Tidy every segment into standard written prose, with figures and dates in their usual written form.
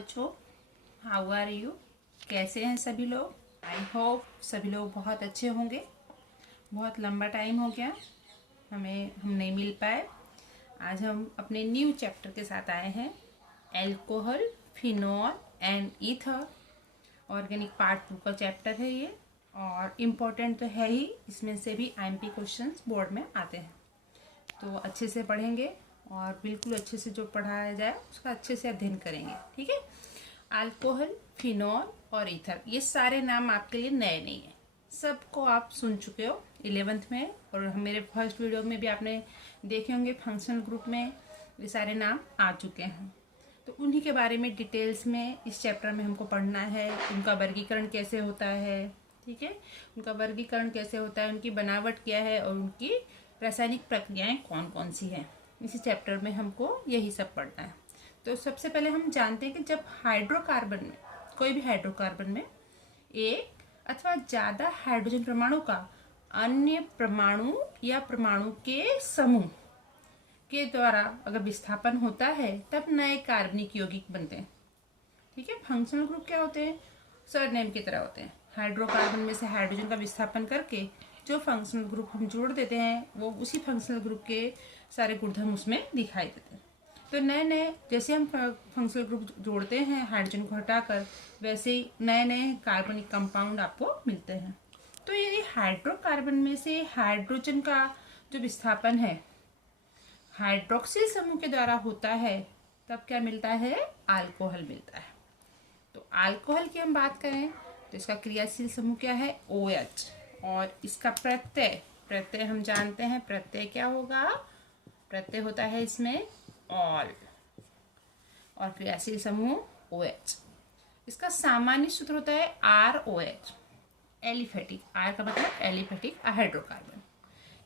बच्चों, how are you? कैसे हैं सभी लोग? आई होप सभी लोग बहुत अच्छे होंगे। बहुत लंबा टाइम हो गया, हम नहीं मिल पाए। आज हम अपने न्यू चैप्टर के साथ आए हैं, alcohol, phenol and ether. Organic part 2 का चैप्टर है ये, और इम्पोर्टेंट तो है ही, इसमें से भी आईएमपी क्वेश्चंस बोर्ड में आते हैं। तो अच्छे से पढ़ेंगे और बिल्कुल अच्छे से जो पढ़ाया जाए उसका अच्छे से अध्ययन करेंगे, ठीक है। अल्कोहल, फिनॉल और ईथर, ये सारे नाम आपके लिए नए नहीं है, सबको आप सुन चुके हो 11th में, और मेरे फर्स्ट वीडियो में भी आपने देखे होंगे। फंक्शनल ग्रुप में ये सारे नाम आ चुके हैं, तो उन्हीं के बारे में डिटेल्स में इस चैप्टर में हमको पढ़ना है। उनका वर्गीकरण कैसे होता है, ठीक है, उनका वर्गीकरण कैसे होता है, उनकी बनावट क्या है और उनकी रासायनिक प्रक्रियाएं कौन कौन सी हैं। इसी चैप्टर में हमको यही सब पढ़ना है। तो सबसे पहले हम जानते हैं कि जब हाइड्रोकार्बन में, कोई भी हाइड्रोकार्बन में एक अथवा ज़्यादा हाइड्रोजन परमाणु का अन्य परमाणु या परमाणु के समूह के द्वारा अगर विस्थापन होता है, तब नए कार्बनिक यौगिक बनते हैं, ठीक है। फंक्शनल ग्रुप क्या होते हैं? सरनेम की तरह होते हैं। हाइड्रोकार्बन में से हाइड्रोजन का विस्थापन करके जो फंक्शनल ग्रुप हम जोड़ देते हैं, वो उसी फंक्शनल ग्रुप के सारे गुणधर्म उसमें दिखाई देते हैं। तो नए नए, जैसे हम फंक्शनल ग्रुप जोड़ते हैं हाइड्रोजन को हटाकर, वैसे ही नए नए कार्बनिक कंपाउंड आपको मिलते हैं। तो यदि हाइड्रोकार्बन में से हाइड्रोजन का जो विस्थापन है हाइड्रोक्सिल समूह के द्वारा होता है, तब क्या मिलता है? अल्कोहल मिलता है। तो अल्कोहल की हम बात करें तो इसका क्रियाशील समूह क्या है? OH। और इसका प्रत्यय हम जानते हैं, प्रत्यय क्या होगा? प्रत्यय होता है इसमें ऑल, और क्रियाशील समूह OH। इसका सामान्य सूत्र होता है ROH, एलिफेटिक। R का मतलब एलिफेटिक हाइड्रोकार्बन।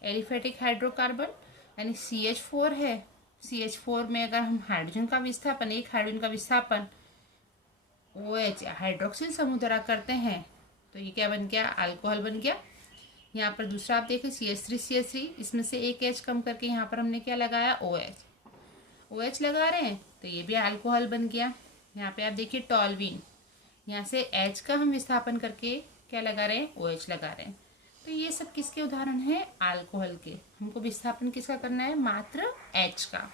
एलिफेटिक हाइड्रोकार्बन यानी CH4 है। CH4 में अगर हम हाइड्रोजन का विस्थापन, एक हाइड्रोजन का विस्थापन OH हाइड्रोक्सिल समूह द्वारा करते हैं, तो ये क्या बन गया? अल्कोहल बन गया। यहाँ पर दूसरा आप देखें CH3, इसमें से एक H कम करके यहाँ पर हमने क्या लगाया? OH लगा रहे हैं, तो ये भी अल्कोहल बन गया। यहाँ पे आप देखिए टॉल्वीन, यहाँ से H का हम विस्थापन करके क्या लगा रहे हैं? OH लगा रहे हैं। तो ये सब किसके उदाहरण हैं? अल्कोहल के। हमको विस्थापन किसका करना है? मात्र H का।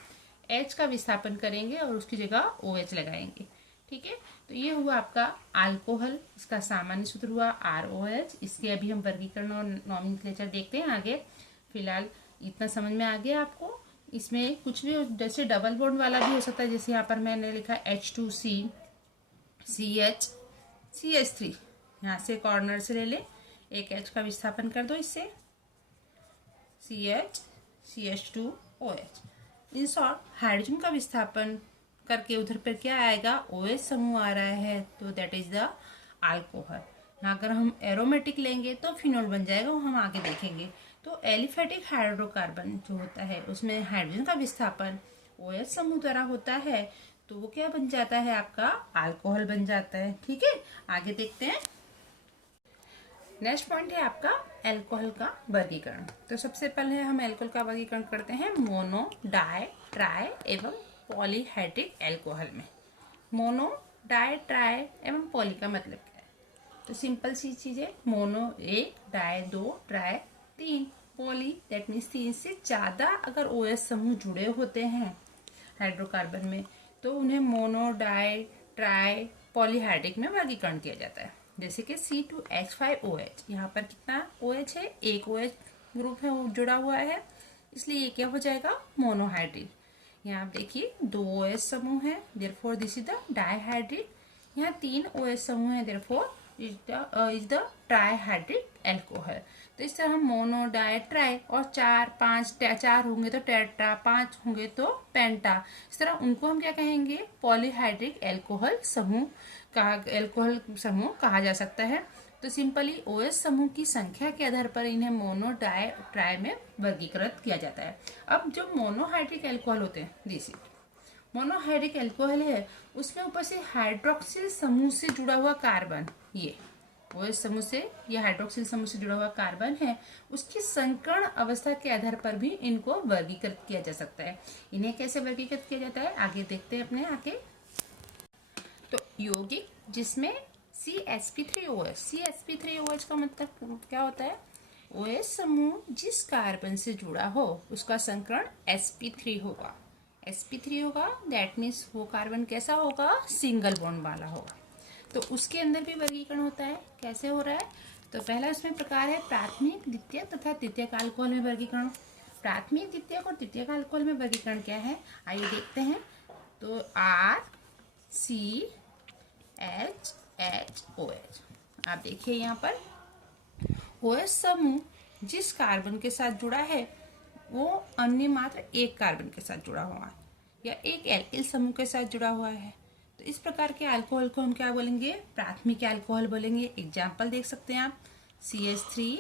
H का विस्थापन करेंगे और उसकी जगह OH लगाएंगे, ठीक है। तो ये हुआ आपका अल्कोहल। इसका सामान्य सूत्र हुआ ROH। इसके अभी हम वर्गीकरण और नॉमेनक्लेचर देखते हैं आगे। फिलहाल इतना समझ में आ गया आपको। इसमें कुछ भी, जैसे डबल बॉन्ड वाला भी हो सकता है, जैसे यहाँ पर मैंने लिखा H2C CH CH3, यहाँ से कॉर्नर से ले ले, एक H का विस्थापन कर दो इससे, CH CH2OH। In short hydrogen का विस्थापन करके उधर पर क्या आएगा? OH समूह आ रहा है, तो दैट इज द अल्कोहल। यहाँ अगर हम एरोमेटिक लेंगे तो फिनॉल बन जाएगा, वो हम आगे देखेंगे। तो एलिफेटिक हाइड्रोकार्बन जो होता है उसमें हाइड्रोजन का विस्थापन OH समूह द्वारा होता है, तो वो क्या बन जाता है? आपका अल्कोहल बन जाता है, ठीक है। आगे देखते हैं। नेक्स्ट पॉइंट है आपका एल्कोहल का वर्गीकरण। तो सबसे पहले हम एल्कोहल का वर्गीकरण करते हैं मोनो, डाई, ट्राई एवं पॉलीहाइड्रिक एल्कोहल में। मोनो, डाई, ट्राई एवं पॉली का मतलब क्या है? तो सिंपल सी चीज है। Mono 1, di 2, tri 3, poly that means 3 से ज्यादा अगर OH समूह जुड़े होते हैं हाइड्रोकार्बन में, तो उन्हें मोनो, डाई, ट्राई, पॉलीहाइड्रिक में वर्गीकरण किया जाता है। जैसे कि C2H5OH, यहाँ पर कितना OH है? एक OH ग्रुप है वो जुड़ा हुआ है, इसलिए ये क्या हो जाएगा? मोनोहाइड्रिक। यहाँ आप देखिए 2 OH समूह है, therefore this is the dihydric. यहाँ 3 OH समूह है, therefore is the trihydric alcohol. तो इस तरह हम मोनो, डाई, ट्राई, और 4 होंगे तो टेट्रा, 5 होंगे तो पेंटा, इस तरह उनको हम क्या कहेंगे? पॉलीहाइड्रिक एल्कोहल समूह कहा जा सकता है। तो सिंपली OH समूह की संख्या के आधार पर इन्हें मोनो, डाई, ट्राई में वर्गीकृत किया जाता है। अब जो मोनोहाइड्रिक एल्कोहल होते हैं, दिस मोनोहाइड्रिक एल्कोहल है, उसमें ऊपर से हाइड्रोक्सिल समूह से जुड़ा हुआ कार्बन, ये OH समूह से, ये हाइड्रोक्सिल समूह से जुड़ा हुआ कार्बन है, उसकी संकर्ण अवस्था के आधार पर भी इनको वर्गीकृत किया जा सकता है। इन्हें कैसे वर्गीकृत किया जाता है आगे देखते हैं अपने आगे। तो यौगिक जिसमें CsP3OH, CsP3OH का मतलब क्या होता है? OH समूह जिस कार्बन से जुड़ा हो उसका संकरण sp3 होगा। sp3 होगा, दैट मीन्स वो कार्बन कैसा होगा? सिंगल बॉन्ड वाला होगा। तो उसके अंदर भी वर्गीकरण होता है। कैसे हो रहा है? तो पहला उसमें प्रकार है प्राथमिक, द्वितीयक तथा तृतीयक अल्कोहल में वर्गीकरण। प्राथमिक, द्वितीयक और तृतीयक अल्कोहल में वर्गीकरण क्या है, आइए देखते हैं। तो RCHHOH, आप देखिए यहाँ पर OH समूह जिस कार्बन के साथ जुड़ा है वो अन्य मात्र एक कार्बन के साथ जुड़ा हुआ है या एक एल्किल समूह के साथ जुड़ा हुआ है। तो इस प्रकार के अल्कोहल को हम क्या बोलेंगे? प्राथमिक अल्कोहल बोलेंगे। एग्जाम्पल देख सकते हैं आप, CH3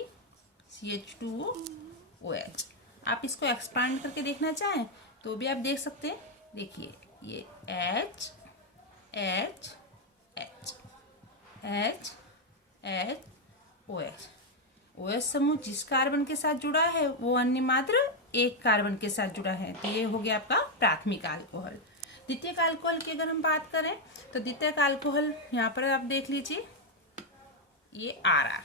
CH2OH। आप इसको एक्सपांड करके देखना चाहें तो भी आप देख सकते हैं। देखिए ये H H H H H OH। OH समूह जिस कार्बन के साथ जुड़ा है वो अन्य मात्र एक कार्बन के साथ जुड़ा है। तो ये हो गया आपका प्राथमिक अल्कोहल। द्वितीयक अल्कोहल की अगर हम बात करें तो द्वितीयक अल्कोहल यहाँ पर आप देख लीजिए, ये RR।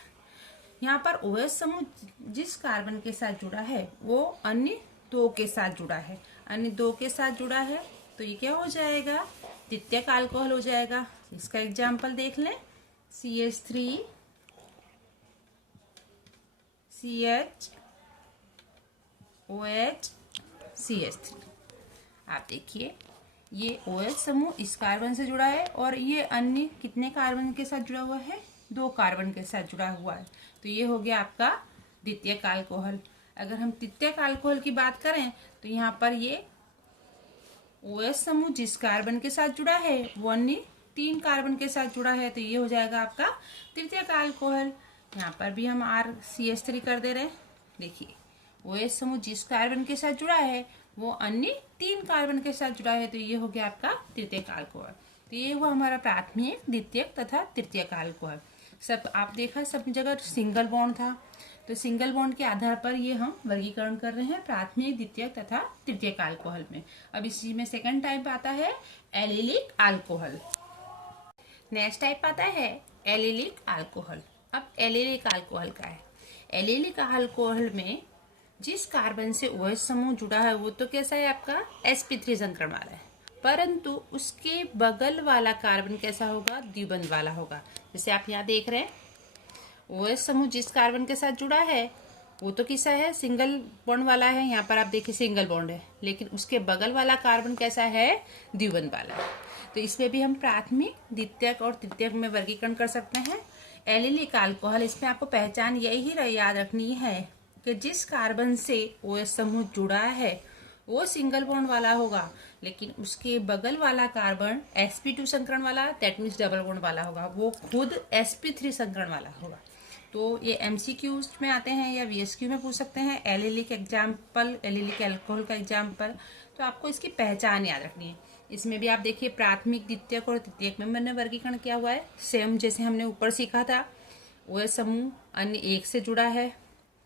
यहाँ पर OH समूह जिस कार्बन के साथ जुड़ा है वो अन्य दो के साथ जुड़ा है, अन्य दो के साथ जुड़ा है। तो ये क्या हो जाएगा? द्वितीयक अल्कोहल हो जाएगा। इसका एग्जाम्पल देख लें, CH3 CHOH CH3। आप देखिए ये OH समूह इस कार्बन से जुड़ा है और ये अन्य कितने कार्बन के साथ जुड़ा हुआ है? दो कार्बन के साथ जुड़ा हुआ है। तो ये हो गया आपका द्वितीयक अल्कोहल। अगर हम तृतीयक अल्कोहल की बात करें तो यहाँ पर ये OH समूह जिस कार्बन के साथ जुड़ा है वो अन्य तीन कार्बन के साथ जुड़ा है। तो ये हो जाएगा आपका तृतीयक अल्कोहल। यहाँ पर भी हम RCH3 कर दे रहे हैं। देखिए OH समूह जिस कार्बन के साथ जुड़ा है वो अन्य तीन कार्बन के साथ जुड़ा है। तो ये हो गया आपका तृतीयक अल्कोहल। तो ये हुआ हमारा प्राथमिक, द्वितीयक तथा तृतीयक अल्कोहल। सब आप देखा सब जगह सिंगल बॉन्ड था, तो सिंगल बॉन्ड के आधार पर ये हम वर्गीकरण कर रहे हैं प्राथमिक, द्वितीयक तथा तृतीयक अल्कोहल में। अब इसी में सेकंड टाइप आता है एलिलिक अल्कोहल। नेक्स्ट टाइप आता है एलिलिक अल्कोहल। अब एलिलिक अल्कोहल का है, एलिलिक अल्कोहल में जिस कार्बन से OH समूह जुड़ा है वो तो कैसा है? आपका sp3 संकरण वाला है, परंतु उसके बगल वाला कार्बन कैसा होगा? द्विबंध वाला होगा। जैसे आप यहाँ देख रहे हैं OH समूह जिस कार्बन के साथ जुड़ा है वो तो किसा है? सिंगल बॉन्ड वाला है। यहाँ पर आप देखिए सिंगल बॉन्ड है, लेकिन उसके बगल वाला कार्बन कैसा है? द्विबंध वाला है। तो इसमें भी हम प्राथमिक, द्वितीयक और तृतीयक में वर्गीकरण कर सकते हैं। एलिलिक अल्कोहल, इसमें आपको पहचान यही याद रखनी है कि जिस कार्बन से OH समूह जुड़ा है वो सिंगल बॉन्ड वाला होगा, लेकिन उसके बगल वाला कार्बन sp2 संकरण वाला, दैट मीन्स डबल बॉन्ड वाला होगा, वो खुद sp3 संकरण वाला होगा। तो ये MCQ में आते हैं या VSQ में पूछ सकते हैं। एलिलिक एग्जाम्पल, एलिलिक अल्कोहल का एग्जाम्पल, तो आपको इसकी पहचान याद रखनी है। इसमें भी आप देखिए प्राथमिक, द्वितीयक और तृतीयक में मैंने वर्गीकरण किया हुआ है। सेम जैसे हमने ऊपर सीखा था, OH समूह अन्य एक से जुड़ा है,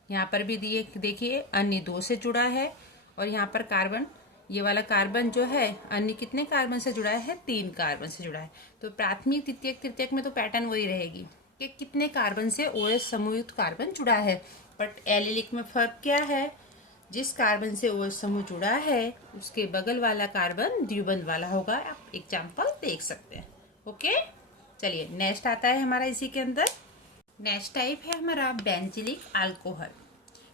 यहाँ पर भी देखिए अन्य दो से जुड़ा है, और यहाँ पर कार्बन, ये वाला कार्बन जो है अन्य कितने कार्बन से जुड़ा है? तीन कार्बन से जुड़ा है। तो प्राथमिक, द्वितीयक, तृतीयक में तो पैटर्न वही रहेगी कि कितने कार्बन से OH समूहयुक्त कार्बन जुड़ा है। बट एलिलिक में फर्क क्या है? जिस कार्बन से OH समूह जुड़ा है उसके बगल वाला कार्बन द्विबंध वाला होगा। आप एग्जाम्पल देख सकते हैं। ओके, चलिए नेक्स्ट आता है हमारा इसी के अंदर। नेक्स्ट टाइप है हमारा बेंजिलिक अल्कोहल।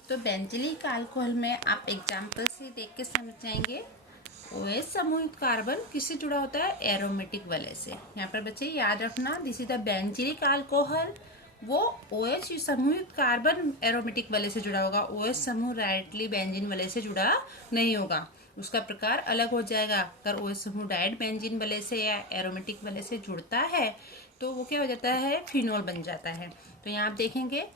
तो बेंजिलिक अल्कोहल में आप एग्जाम्पल से देख के समझ जाएंगे। OH समूहित कार्बन किससे जुड़ा होता है? एरोमेटिक वलय से। यहाँ पर बच्चे याद रखना, this is the benzylic alcohol. वो OH समूहित कार्बन एरोमेटिक वलय से जुड़ा होगा। OH समूह डायरेक्टली बेंजीन वलय से जुड़ा नहीं होगा, उसका प्रकार अलग हो जाएगा। अगर OH समूह डायरेक्ट बेंजीन वलय से या एरोमेटिक वलय से जुड़ता है तो वो क्या हो जाता है? फिनोल बन जाता है। तो यहाँ आप देखेंगे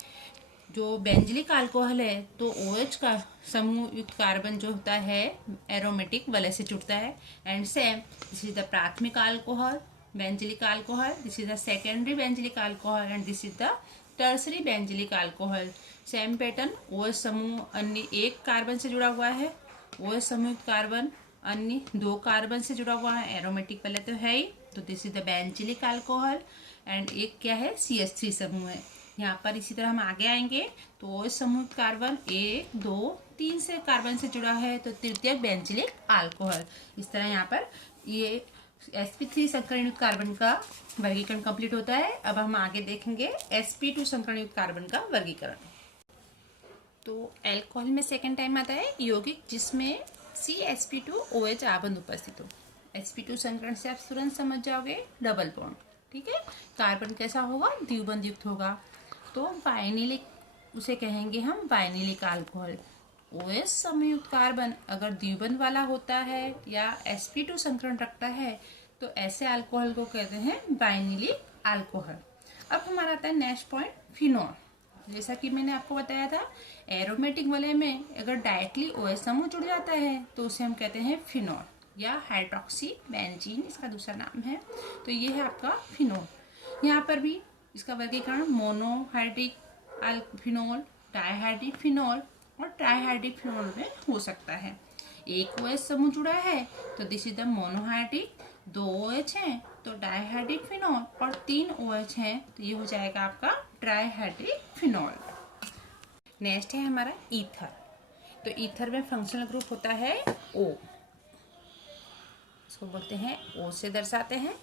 जो बेंजिलिक अल्कोहल है तो OH का समूह युक्त कार्बन जो होता है एरोमेटिक वलय से जुड़ता है। And same this is the प्राथमिक alcohol, benzylic alcohol, this is the secondary benzylic alcohol and this is the tertiary benzylic alcohol. Same pattern, OH समूह अन्य एक कार्बन से जुड़ा हुआ है, OH समूह युक्त कार्बन अन्य 2 कार्बन से जुड़ा हुआ है, एरोमेटिक पहले तो है ही, तो this is the benzylic alcohol. And एक क्या है, CH3 समूह है। यहाँ पर इसी तरह हम आगे आएंगे तो OH समूह कार्बन 1, 2, 3 से कार्बन से जुड़ा है, तो तृतीय बेंजिलिक अल्कोहल। इस तरह यहाँ पर ये sp3 संकरण युक्त कार्बन का वर्गीकरण कंप्लीट होता है। अब हम आगे देखेंगे sp2 संकरण युक्त कार्बन का वर्गीकरण। तो एल्कोहल में सेकेंड टाइम आता है यौगिक जिसमें CH2OH आबंध उपस्थित हो। sp2 संकरण से आप तुरंत समझ जाओगे, डबल बॉन्ड, ठीक है। कार्बन कैसा होगा, द्विबंध युक्त होगा, तो वाइनिलिक उसे कहेंगे हम वाइनिलिक अल्कोहल। OH समयुक्त कार्बन अगर द्विबंध वाला होता है या sp2 संकरण रखता है तो ऐसे अल्कोहल को कहते हैं वाइनिलिक अल्कोहल। अब हमारा आता है नेक्स्ट पॉइंट, फिनॉल। जैसा कि मैंने आपको बताया था, एरोमेटिक वलय में अगर डायरेक्टली OH समूह जुड़ जाता है तो उसे हम कहते हैं फिनॉल या हाइड्रोक्सी बेंजीन इसका दूसरा नाम है। तो ये है आपका फिनॉल। यहाँ पर भी इसका वर्गीकरण मोनोहाइड्रिक फिनॉल, डाइहाइड्रिक फिनॉल और ट्राइहाइड्रिक फिनॉल में हो सकता है। एक OH समूह जुड़ा है तो this is the monohydric, 2 OH हैं तो डाइहाइड्रिक फिनॉल और 3 OH हैं तो ये हो जाएगा आपका ट्राइहाइड्रिक फिनॉल। नेक्स्ट है हमारा ईथर। तो ईथर में फंक्शनल ग्रुप होता है O, इसको बोलते हैं O से दर्शाते हैं,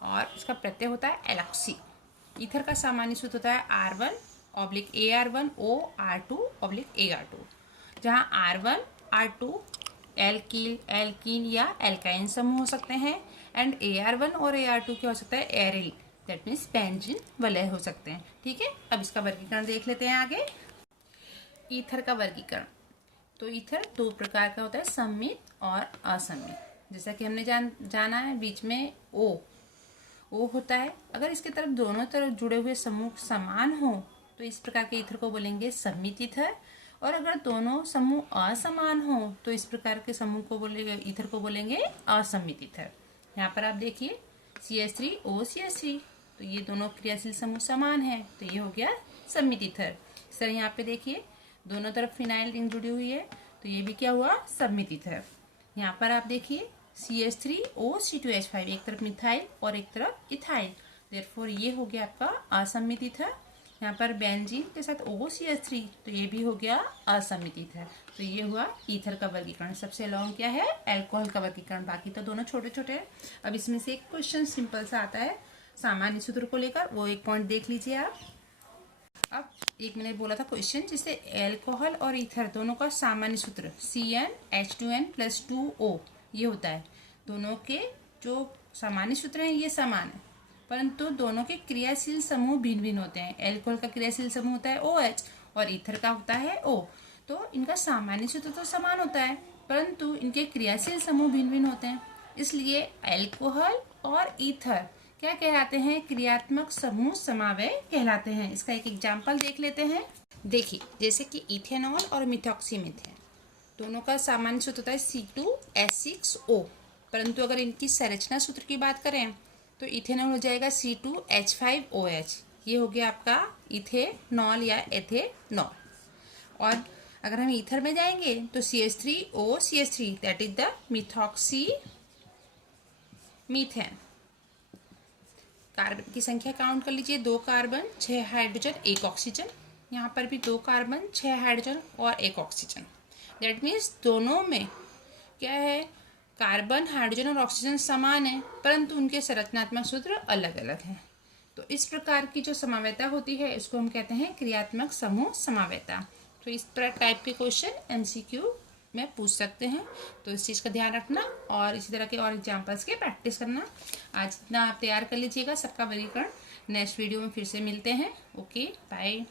और इसका प्रत्यय होता है एलॉक्सी। ईथर का सामान्य सूत्र होता है R1/AR1O R2/AR2, जहाँ R1 R2 एल्कीन या एल्काइन समूह हो सकते हैं एंड AR1 और AR2 क्या हो सकता है, एरिल, दैट मीन्स बेंजीन वलय हो सकते हैं, ठीक है। अब इसका वर्गीकरण देख लेते हैं आगे। ईथर का वर्गीकरण, तो ईथर 2 प्रकार का होता है, सम्मित और असम्मित। जैसा कि हमने जाना है, बीच में O होता है। अगर इसके तरफ दोनों तरफ जुड़े हुए समूह समान हो तो इस प्रकार के ईथर को बोलेंगे सम्मित ईथर, और अगर दोनों समूह असमान हो तो इस प्रकार के समूह को बोलेंगे, ईथर को बोलेंगे असम्मित ईथर। यहाँ पर आप देखिए CH3OCH3, तो ये दोनों क्रियाशील समूह समान है तो ये हो गया सम्मित ईथर। सर यहाँ पे देखिए दोनों तरफ फिनाइल रिंग जुड़ी हुई है तो ये भी क्या हुआ, सम्मित ईथर। यहाँ पर आप देखिए CH3OC2H5, एक तरफ मिथाइल और एक तरफ इथाइल, देयरफॉर ये हो गया आपका असम्मित ईथर। यहाँ पर बेंजीन के साथ OCH3 तो ये भी हो गया असम्मित ईथर। तो ये हुआ ईथर का वर्गीकरण। सबसे लॉन्ग क्या है, एल्कोहल का वर्गीकरण, बाकी तो दोनों छोटे छोटे हैं। अब इसमें से एक क्वेश्चन सिंपल सा आता है सामान्य सूत्र को लेकर, वो एक पॉइंट देख लीजिए आप। अब एक मैंने बोला था क्वेश्चन जिससे एल्कोहल और ईथर दोनों का सामान्य सूत्र CnH2n+2O ये होता है। दोनों के जो सामान्य सूत्र हैं ये समान है, परंतु दोनों के क्रियाशील समूह भिन्न भिन्न होते हैं। एल्कोहल का क्रियाशील समूह होता है OH और ईथर का होता है O। तो इनका सामान्य सूत्र तो समान होता है परंतु इनके क्रियाशील समूह भिन्न भिन्न होते हैं, इसलिए एल्कोहल और ईथर क्या कहलाते हैं, क्रियात्मक समूह समवाय कहलाते हैं। इसका एक एग्जाम्पल देख लेते हैं। देखिए जैसे कि इथेनॉल और मिथॉक्सीमीथेन दोनों का सामान्य सूत्र होता है C2H6O, परंतु अगर इनकी संरचना सूत्र की बात करें तो इथेनॉल हो जाएगा C2H5OH, ये हो गया आपका इथेनॉल या एथेनॉल। और अगर हम ईथर में जाएंगे तो CH3OCH3 that is the methoxy methane. Carbon की संख्या काउंट कर लीजिए, 2 कार्बन 6 हाइड्रोजन 1 ऑक्सीजन। यहाँ पर भी 2 कार्बन 6 हाइड्रोजन और 1 ऑक्सीजन। दैट मीन्स दोनों में क्या है, कार्बन हाइड्रोजन और ऑक्सीजन समान है परंतु उनके संरचनात्मक सूत्र अलग अलग हैं। तो इस प्रकार की जो समवायता होती है इसको हम कहते हैं क्रियात्मक समूह समवायता। तो इस टाइप के क्वेश्चन MCQ में पूछ सकते हैं, तो इस चीज़ का ध्यान रखना और इसी तरह के और एग्जाम्पल्स के प्रैक्टिस करना। आज इतना आप तैयार कर लीजिएगा सबका वर्गीकरण। नेक्स्ट वीडियो में फिर से मिलते हैं। Okay, bye.